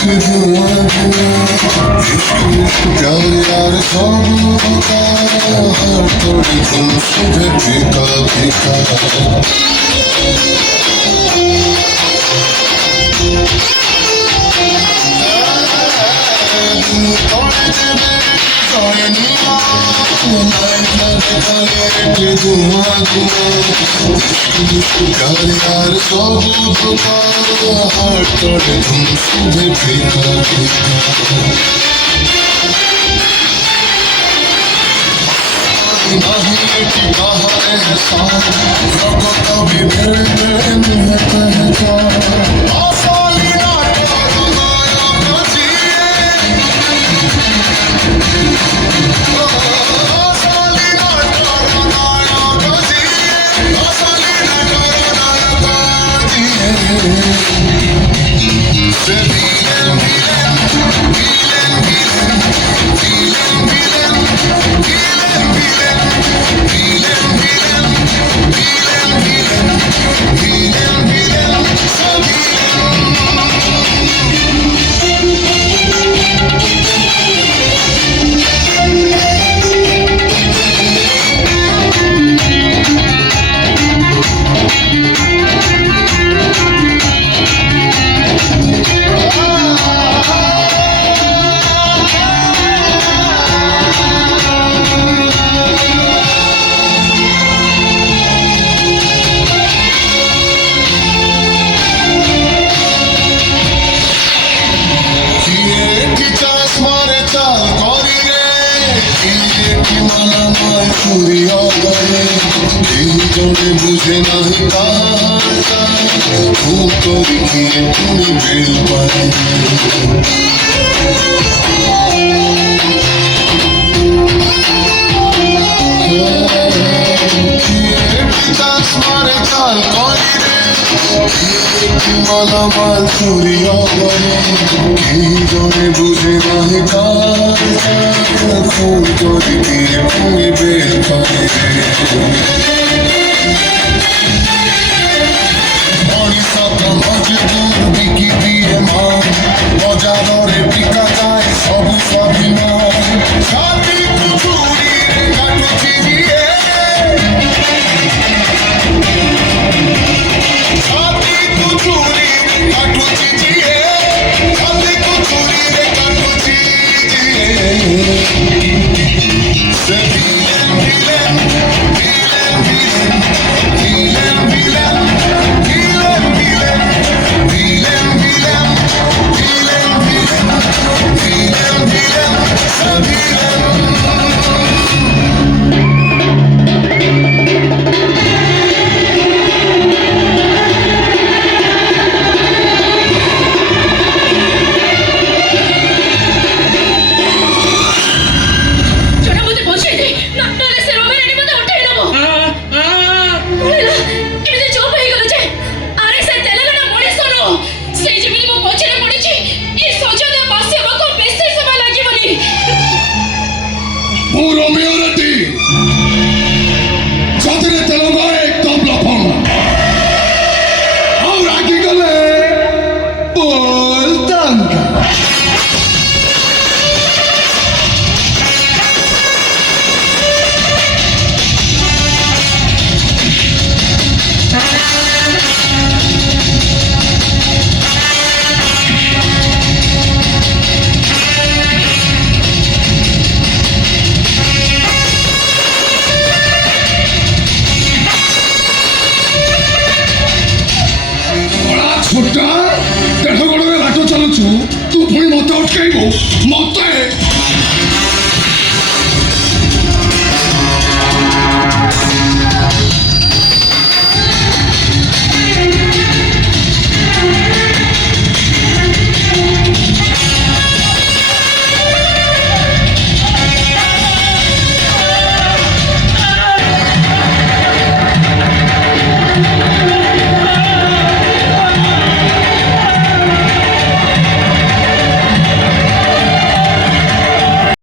प्यार यार होगा हर थोड़ी तुम सुबह फीका फीका प्यार यार होगा हर थोड़ी तुम सुबह फीका फीका नहीं कहा एहसान रखो कभी दिल में नहीं पहचान आसानी ना करो ना जिए आसानी ना करो ना जिए आसानी ना करो ना जिए से मिलन बुझे नहीं कहा तू तो दिखिए तुम्हें मिल पाए मारे चाल कोई माला माल चूरिया जोने बुझे नहीं कहा तो दिखिए तुम्हें मिल पाए मजबूर बिकी दिए मान बजारे बिका যায় সবু স্বাভিমান সাথী কুচুরি রে কাটুছি দিয়ে সাথী কুচুরি রে কাটুছি দিয়ে সাথী কুচুরি রে কাটুছি দিয়ে সে villain villain villain villain villain छोटा देढ़ गोड़े लाटो चलुचु तू पुणी मत उठेबू मत